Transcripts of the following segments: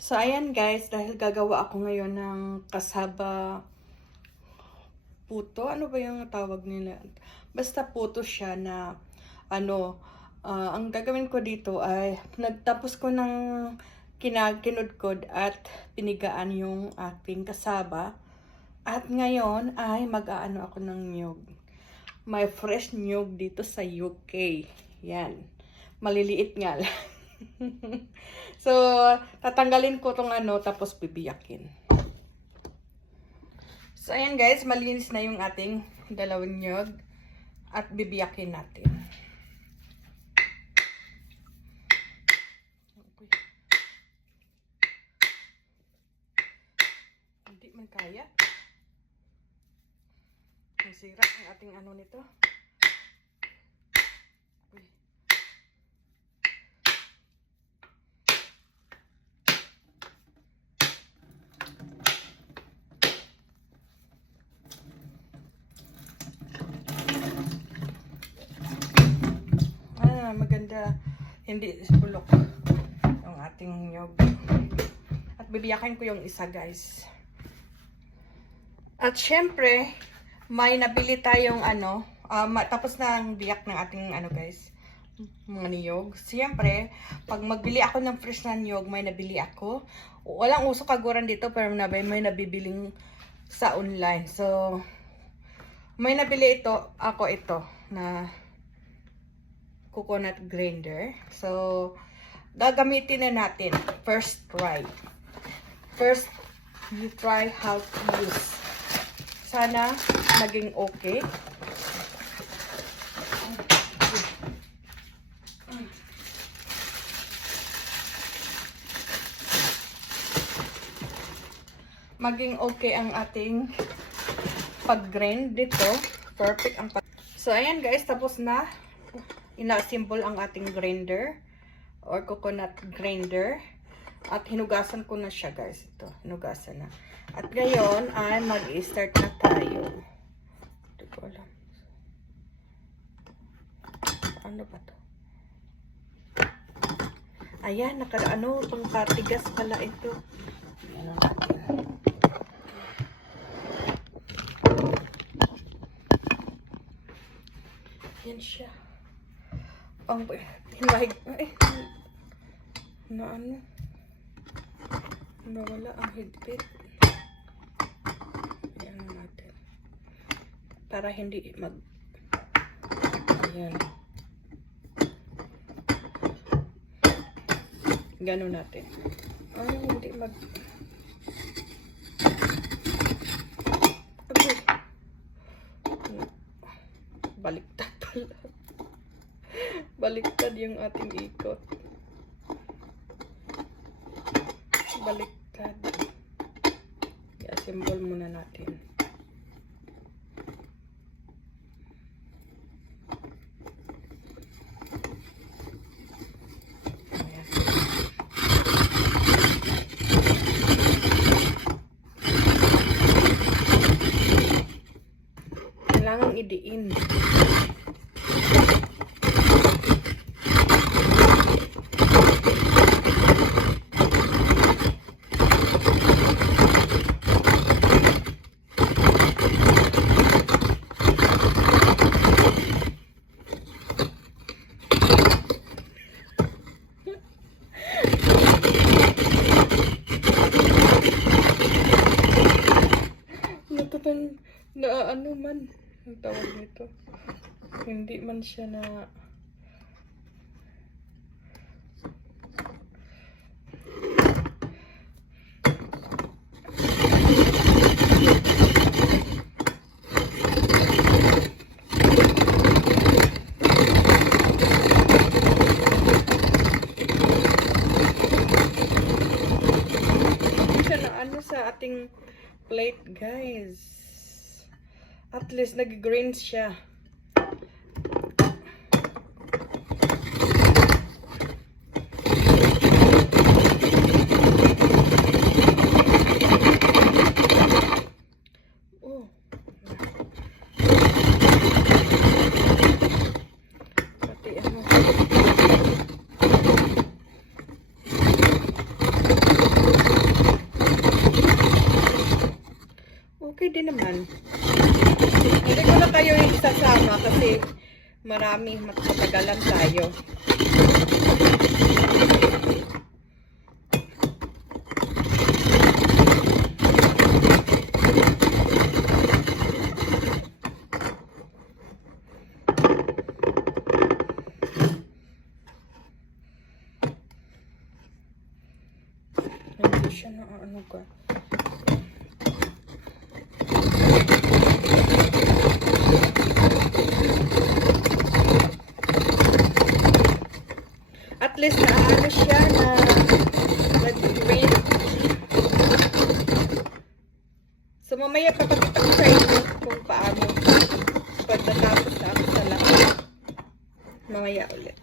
So, ayan guys, dahil gagawa ako ngayon ng kasaba puto. Ano ba yung tawag nila? Basta puto siya na, ang gagawin ko dito ay, nagtapos ko ng kinudkod at pinigaan yung ating kasaba. At ngayon ay mag-aano ako ng niyog. May fresh niyog dito sa UK. Yan. Maliliit nga lang. So, tatanggalin ko tong tapos bibiyakin. So, ayan guys, malinis na yung ating dalawang nyog at bibiyakin natin. Hindi man kaya. Masira ang ating nito. Maganda, hindi bulok yung ating nyog. At bibiyakin ko yung isa guys. At syempre, may nabili tayong tapos na ang biyak ng ating guys, mga niyog. Siyempre, pag magbili ako ng fresh na niyog, may nabili ako. Walang uso kaguran dito, pero may nabibiling sa online. So, may nabili ito na coconut grinder. So, gagamitin na natin. First try. First, you try how to use. Sana naging okay. Maging okay ang ating pag-grind dito. Perfect ang So, ayan guys, tapos na. Ina-assemble ang ating grinder or coconut grinder at hinugasan ko na siya guys. Ito, hinugasan na. At ngayon ay mag-start na tayo. Hindi ko alam. Ano ba to? Ayan, pang patigas pala ito. Ayan natin. Ayan siya. Ang hinahig nawala ang higpit. Ayan natin para hindi ayan, gano'n natin hindi baliktad pala. Baliktad yung ating ikot. Baliktad. I-assemble muna natin. Ayan. Kailangan idiin. Ang tawag nito, hindi man siya na sa ating plate guys. At least nag-grains siya. Oh. Pati ano. pwede naman. Hindi ko na kayo isasama kasi marami, matagalan tayo. Hindi siya na ano ka. At least na ano siya na nag-rain. So mamaya papakita ko sa inyo kung paano pagkatapos na ako sa lahat. Mamaya ulit.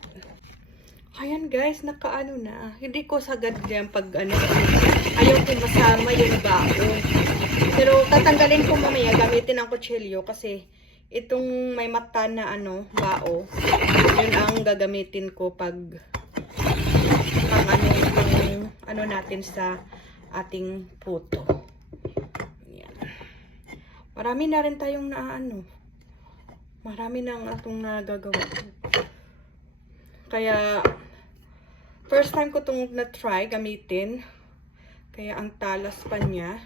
Ayan guys, nakaano na. Hindi ko sagad yan pag ano. Ayaw ko masama yung bao. Pero tatanggalin ko mamaya, gamitin ang kutsilyo kasi itong may mata na ano, bao. Yun ang gagamitin ko pag ano natin sa ating puto. Yan. Marami na rin tayong naano. Marami na ang atong nagagawa. Kaya first time ko itong na-try gamitin. Kaya ang talas pa niya.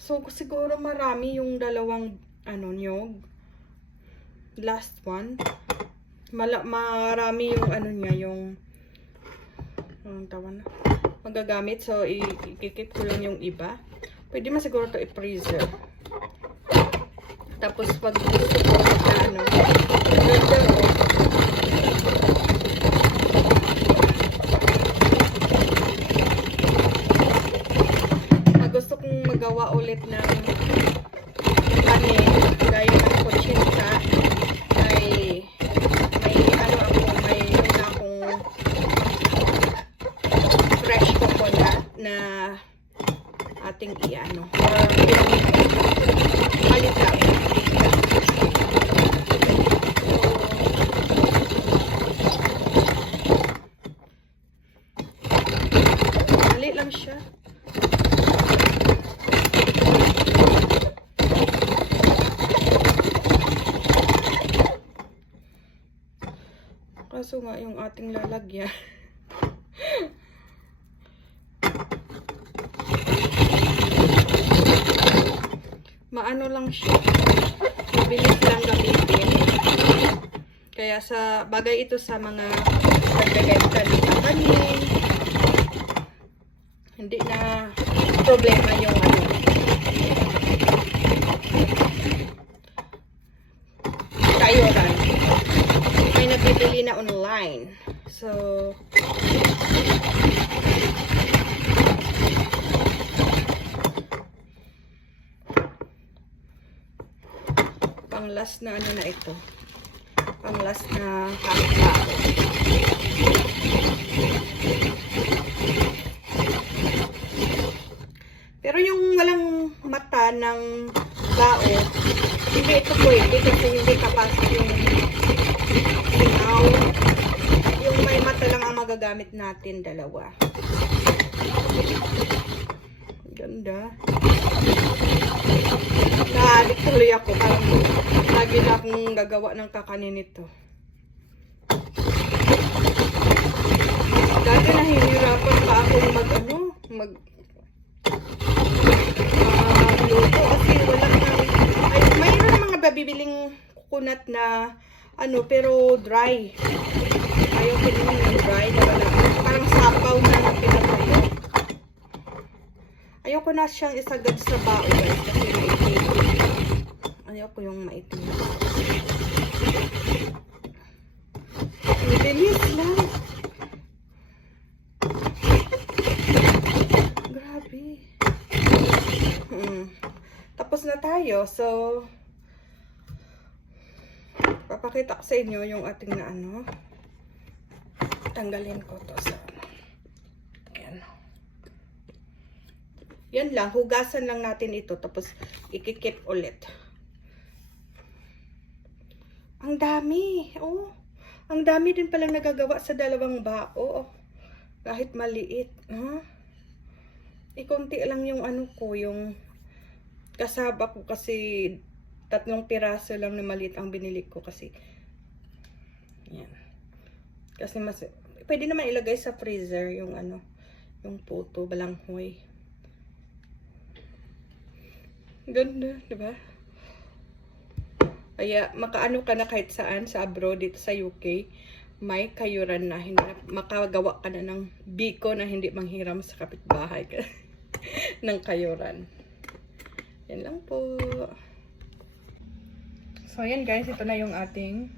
So siguro marami yung dalawang ano niyog. Last one. Marami yung ano niya, yung anong tawag na? Magagamit. So i-keep ko lang yung iba. Pwede man siguro ito i-freezer. Tapos pag gusto ko na ano, gusto kong magawa ulit ng kanin gaya ng kutsinta ay may ano ako, may una akong fresh coconut na ating i-ano or palit lang. Mali lang siya. Kaso nga yung ating lalagyan. Maano lang siya. Mabilis lang gamitin. Kaya sa bagay ito sa mga naglagay ka ng kanin. Hindi na problema yung ano. Kayoran. May nabibili na online. So, pang last na ano na ito. Pang last na kakao. Pero yung walang mata ng bao, hindi ito pwede kasi hindi kapasok yung sinaw. Yung may mata lang ang magagamit natin, dalawa. Ganda. Naadik tuloy ako. Parang lagi na akong gagawa ng kakanin nito. Dati nahihirapan pa akong luto kasi walang ay, mayroon ng mga babibiling coconut na ano, pero dry. Ayaw ko din ng dry na wala. Parang sapaw na pinatayo. Ayaw ko na siyang isagad sa bao guys kasi maitim. Ayaw ko yung maitim. Bilis lang. Grabe. Tapos na tayo. So, papakita ko sa inyo yung ating na ano. Tanggalin ko to sa ayan. Yan lang. Hugasan lang natin ito. Tapos, ikikip ulit. Ang dami. Oh. Ang dami din palang nagagawa sa dalawang bao. Kahit maliit. Ikonti lang yung ano ko, yung kasaba ko kasi 3 piraso lang na maliit ang binili ko kasi. Yan. Kasi mas pwede naman ilagay sa freezer yung ano, yung puto, balanghoy. Ganda, di ba? Kaya makaano ka na kahit saan sa abroad, dito sa UK, may kayuran na, hindi na, makagawa ka na ng biko na hindi manghiram sa kapitbahay ng kayuran. Yan lang po. So ayan guys, ito na yung ating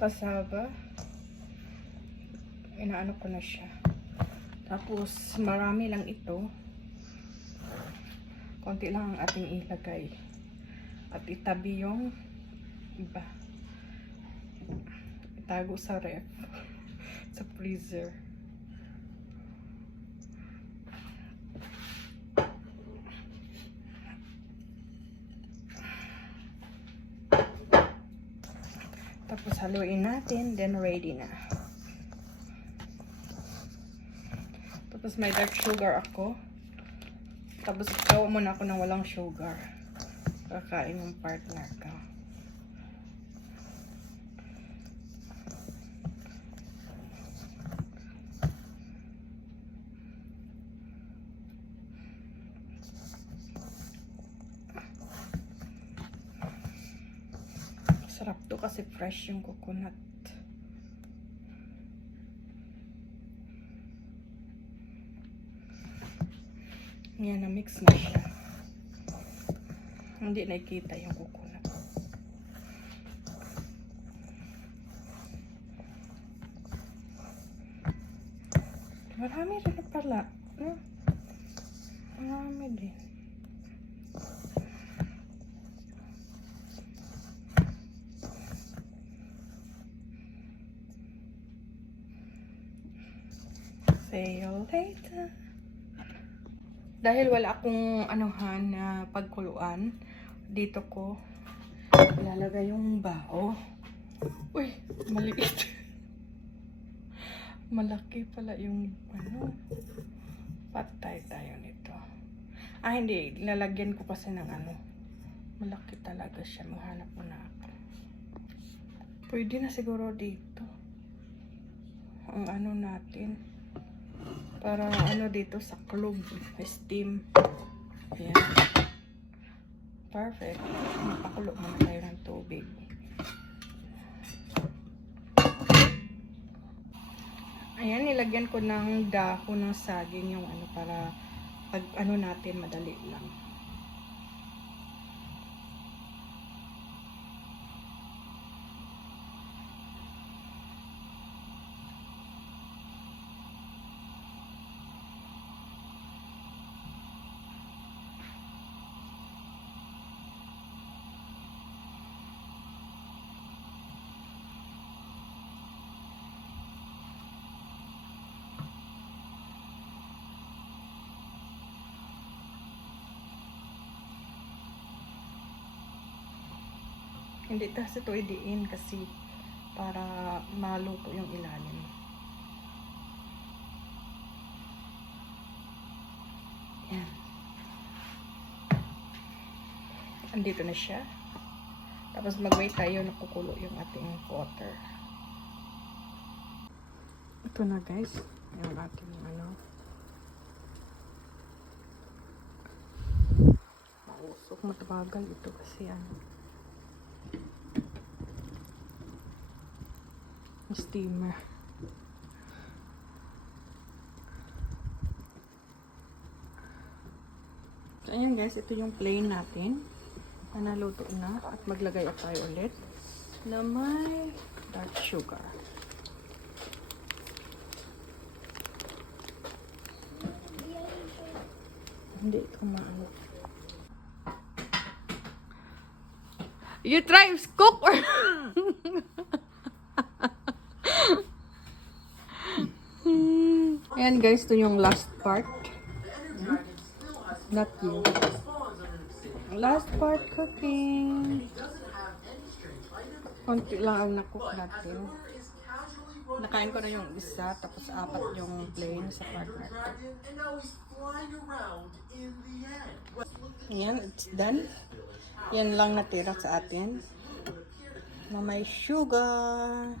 kasaba. Inaano ko na siya. Tapos marami lang ito. Konti lang ang ating ilagay. At itabi yung iba. Itago sa ref. Sa freezer. Tapos haluin natin, then ready na. Tapos may dark sugar ako. Tapos gawa muna ako ng walang sugar. Kakain yung partner ko. Sarap to kasi fresh yung coconut. Yan, na-mix na siya. Hindi nakikita yung coconut. Marami rin pala. No? Marami din. See you later. Dahil wala akong anuhan na pagkuluan, dito ko ilalagay yung bao. Uy, maliit. Malaki pala yung ano. Patay tayo nito. Ah, hindi. Lalagyan ko kasi ng ano. Malaki talaga siya. Maghanap mo na ako. Pwede na siguro dito. Ang ano natin. Para ano dito sa club. Steam. Ayan. Perfect. Mapakulo muna tayo ng tubig. Ayan, nilagyan ko ng dahon ng saging yung ano para pag ano natin madali lang. Hindi kasi ito idiin kasi para maluto yung ilalim. Yan. Andito na siya. Tapos mag-wait tayo na kukulo yung ating water. Ito na guys. Yung ating ano. Mausok. Matabagal ito kasi ano. Steamer. So, ayan guys, ito yung plain natin. Naluto na. At maglagay tayo ulit na may dark sugar. Hindi ito maano. You try cook or ayan guys, ito yung last part. Not you. Last part cooking. Konti lang ang nakook natin. Nakain ko na yung isa, tapos 4 yung plain sa partner. Ayan, it's done. Yan lang natira sa atin. Na may sugar.